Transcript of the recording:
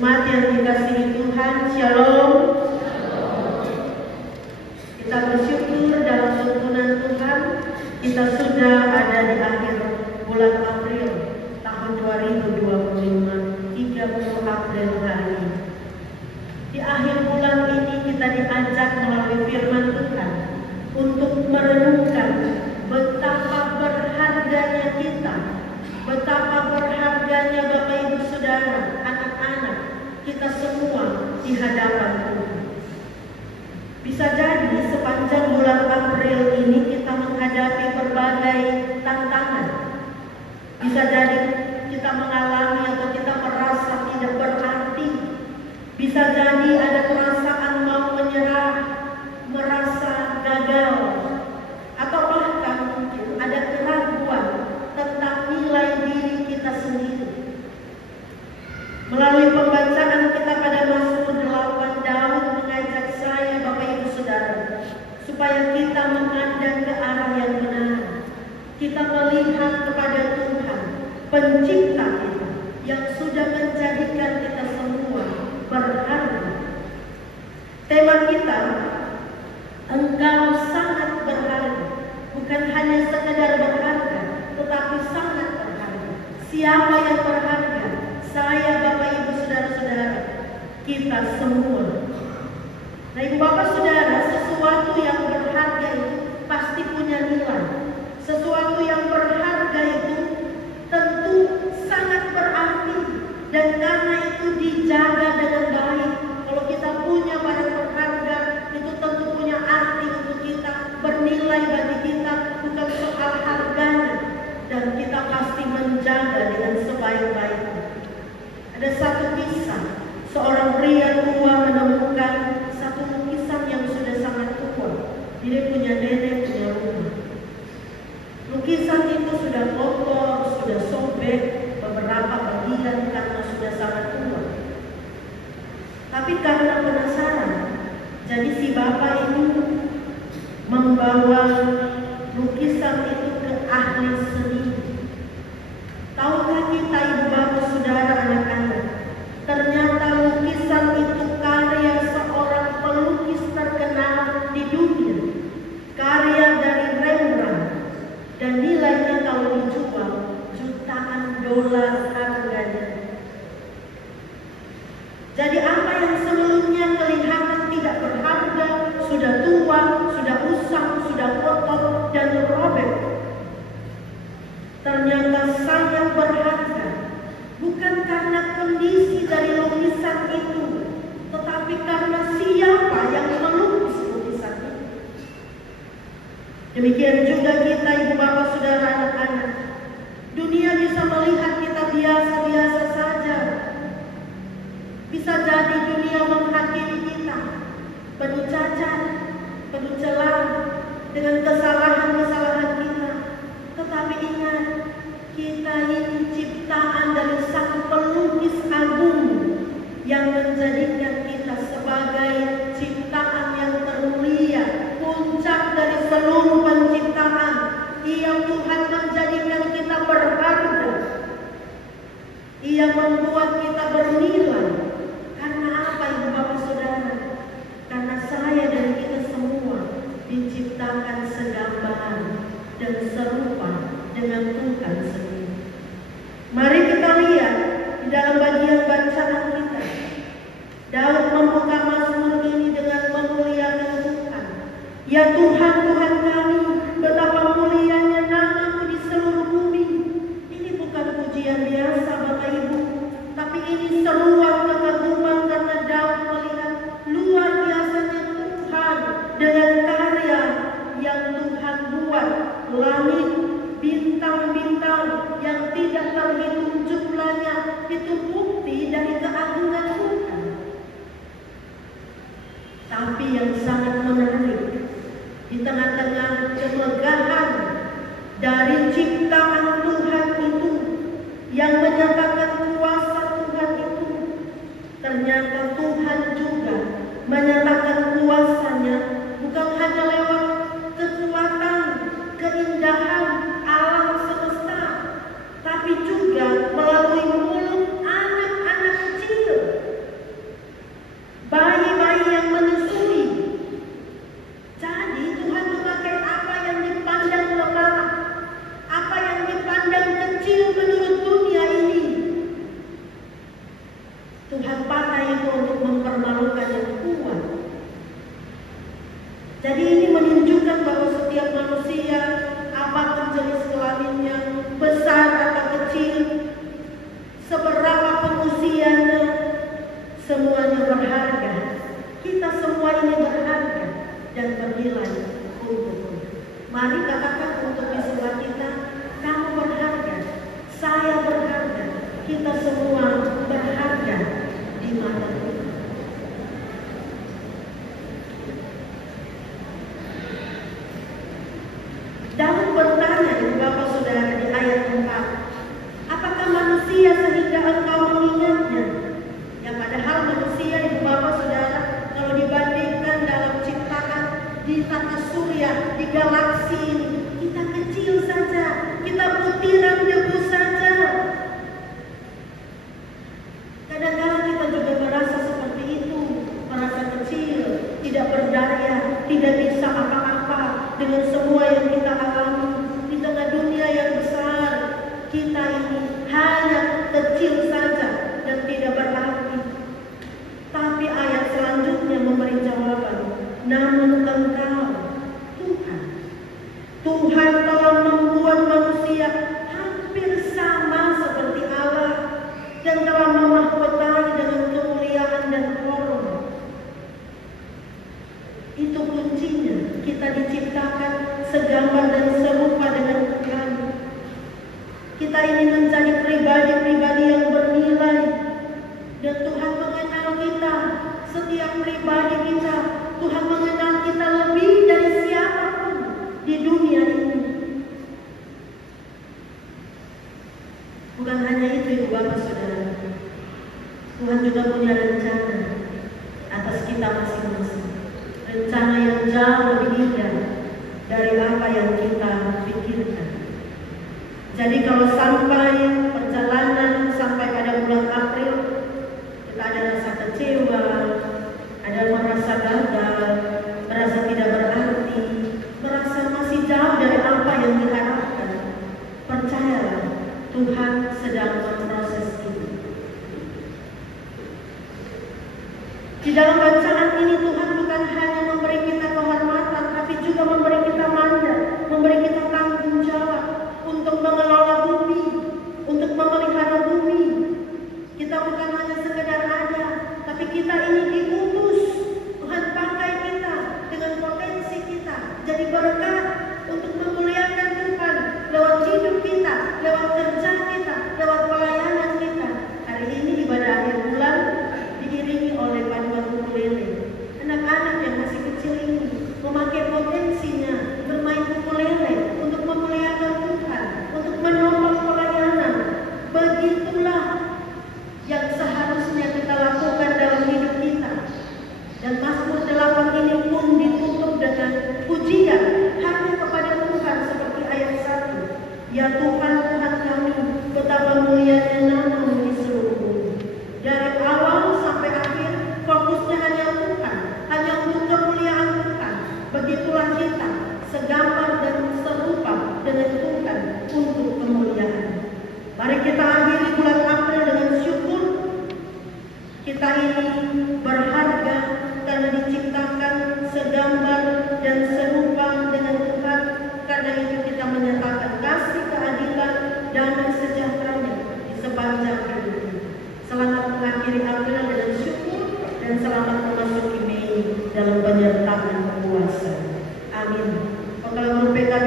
Jemaat yang dikasihi Tuhan, Shalom. Kita bersyukur dalam tuntunan Tuhan, kita sudah ada di akhir bulan April tahun 2025, 30 April hari ini. Di akhir bulan ini kita diajak melalui firman Tuhan untuk merenungkan betapa berharganya kita, betapa berharganya Bapak Ibu Saudara, anak-anak, kita semua di hadapan Tuhan. Bisa jadi sepanjang bulan April ini kita menghadapi berbagai tantangan. Bisa jadi kita mengalami atau kita merasa tidak berarti. Bisa jadi ada perasaan mau menyerah, merasa gagal, atau bahkan mungkin ada keraguan tentang nilai diri kita sendiri. Melalui pembacaan kita pada Mazmur 8, Daud mengajak saya, Bapak Ibu Saudara, supaya kita menghadap ke arah yang benar. Kita melihat kepada Tuhan, Pencipta kita, yang sudah menjadikan kita semua berharga. Tema kita, Engkau sangat berharga. Bukan hanya sekedar berharga, tetapi sangat berharga. Siapa yang berharga? Saya, Bapak Ibu Saudara-saudara, kita semua. Nah, Ibu Bapak Saudara, sesuatu yang berharga itu pasti punya nilai. Sesuatu yang berharga itu tentu sangat berarti, dan karena itu dijaga dengan baik. Kalau kita punya barang berharga, itu tentu punya arti untuk kita, bernilai bagi kita, bukan soal harganya, dan kita pasti menjaga dengan sebaik-baiknya. Ada satu kisah, seorang pria tua menemukan satu lukisan yang sudah sangat tua. Dia punya nenek, punya rumah. Lukisan itu sudah kotor, sudah sobek, beberapa bagian karena sudah sangat tua. Tapi karena penasaran, jadi si bapak ini membawa lukisan itu ke ahli seni. Tahukah kita, Ibu Bapak Saudara, anak-anak, ternyata lukisan itu karya seorang pelukis terkenal di dunia, karya dari Rembrandt, dan nilainya kalau dijual jutaan dolar harganya. Jadi apa yang sebelumnya kelihatan tidak berharga, sudah tua, sudah usang, sudah kotor dan robek, ternyata sangat berharga. Bukan karena kondisi dari lukisan itu, tetapi karena siapa yang melukis lukisan itu. Demikian juga kita, Ibu Bapak Saudara, anak-anak. Dunia bisa melihat kita biasa-biasa saja. Bisa jadi dunia menghakimi kita penuh cacat, penuh celah, dengan kesalahan-kesalahan kita. Tetapi ingat, kita ini ciptaan dari sang pelukis agung yang menjadikan kita sebagai ciptaan yang termulia, puncak dari seluruh penciptaan. Ia, Tuhan, menjadikan kita berharga. Ia membuat kita bernilai. Karena apa, Ibu Bapak Saudara? Karena saya dan kita semua diciptakan segambaran dan serupa dengan Tuhan sendiri. Mari kita lihat di dalam bagian bacaan kita. Daud membuka Mazmur ini dengan memuliakan Tuhan. Ya Tuhan, Tuhan kami, betapa mulianya nama-Mu di seluruh bumi. Ini bukan pujian biasa, Bapak Ibu, tapi ini seruan kekaguman karena Daud melihat luar biasanya Tuhan dengan karya yang Tuhan buat. Langit, bintang-bintang yang tidak terhitung jumlahnya, itu bukti dari keagungan Tuhan. Tapi yang sangat menarik, di tengah-tengah kemegahan dari ciptaan Tuhan itu, yang menyatakan kuasa Tuhan itu, ternyata Tuhan juga menyatakan kuasanya bukan hanya lewat kekuatan, keindahan alam semesta, tapi juga melalui mulut anak-anak kecil Tuhan pakai itu untuk mempermalukan yang kuat. Jadi ini menunjukkan bahwa setiap manusia, apapun jenis kelaminnya, besar atau kecil, seberapapun usianya, semuanya berharga. Kita semua ini berharga dan bernilai untuk Tuhan. Mari katakan untuk di sebelah kita, kamu berharga, saya berharga, kita semua berharga di mata Tuhan. Daud bertanya dari Bapak Saudara di ayat 4, apakah manusia sehingga engkau mengingatnya? Ya padahal manusia Ibu Bapak Saudara, kalau dibandingkan dalam ciptaan di tata surya, di galaksi ini, kita kecil saja, kita butiran debu saja. Kadang-kadang kita juga merasa seperti itu, merasa kecil, tidak berdaya, tidak bisa apa-apa dengan semua yang kita alami di tengah dunia yang besar. Kita ini hanya kecil saja dan tidak berarti. Tapi ayat selanjutnya memberi jawaban, namun engkau Tuhan telah membuat manusia hampir sama seperti Allah dan telah memahkotai dengan kemuliaan dan hormat. Itu kuncinya, kita diciptakan segambar dan serupa dengan Tuhan. Kita ini menjadi pribadi-pribadi yang bernilai dan Tuhan mengenal kita. Setiap pribadi kita, Tuhan mengenal kita lebih dari siapapun di dunia ini. Bukan hanya itu Ibu Bapak Saudara, Tuhan juga punya rencana atas kita masing-masing. Rencana yang jauh lebih indah dari apa yang kita pikirkan. Jadi kalau sampai perjalanan sampai pada bulan April, kita ada rasa kecewa, ada merasa gagal, merasa tidak berarti, merasa masih jauh dari apa yang diharapkan. Percayalah, Tuhan sedang memproses itu. Di dalam bacaan ini Tuhan bukan hanya memberi kita kehormatan, tapi juga memberi kita mandat, memberi kita tanggung jawab untuk mengelola bumi, untuk memelihara bumi. Kita bukan hanya sekedar ada, tapi kita ini diutus. Tuhan pakai kita dengan potensi kita jadi berkat untuk memuliakan Tuhan lewat hidup kita, lewat kerja kita, lewat pelayanan kita. Hari ini ibadah akhir bulan diiringi oleh paduan ukulele. Anak-anak yang masih kecil ini memakai potensinya bermain ukulele untuk memuliakan Tuhan, untuk menopang pelayanan. Begitulah yang seharusnya kita lakukan dalam hidup kita. Dan Mazmur 8 ini pun ditutup dengan pujian hanya kepada Tuhan seperti ayat 1. Ya Tuhan, Tuhan kami, betapa mulianya nama-Mu di seluruh bumi. Dari awal sampai akhir fokusnya hanya Tuhan, hanya untuk kemuliaan Tuhan. Begitulah kita, segambar dan serupa dengan Tuhan untuk kemuliaan. Mari kita akhiri bulan April dengan syukur. Kita ini berharga karena diciptakan segambar dan serupa dengan Tuhan. Karena itu kita menyatakan kasih, keadilan, damai sejahteranya di sepanjang hidup kita. Selamat mengakhiri April dengan syukur dan selamat memasuki Mei dalam penyertaan puasa. Amin. Pengalaman PKB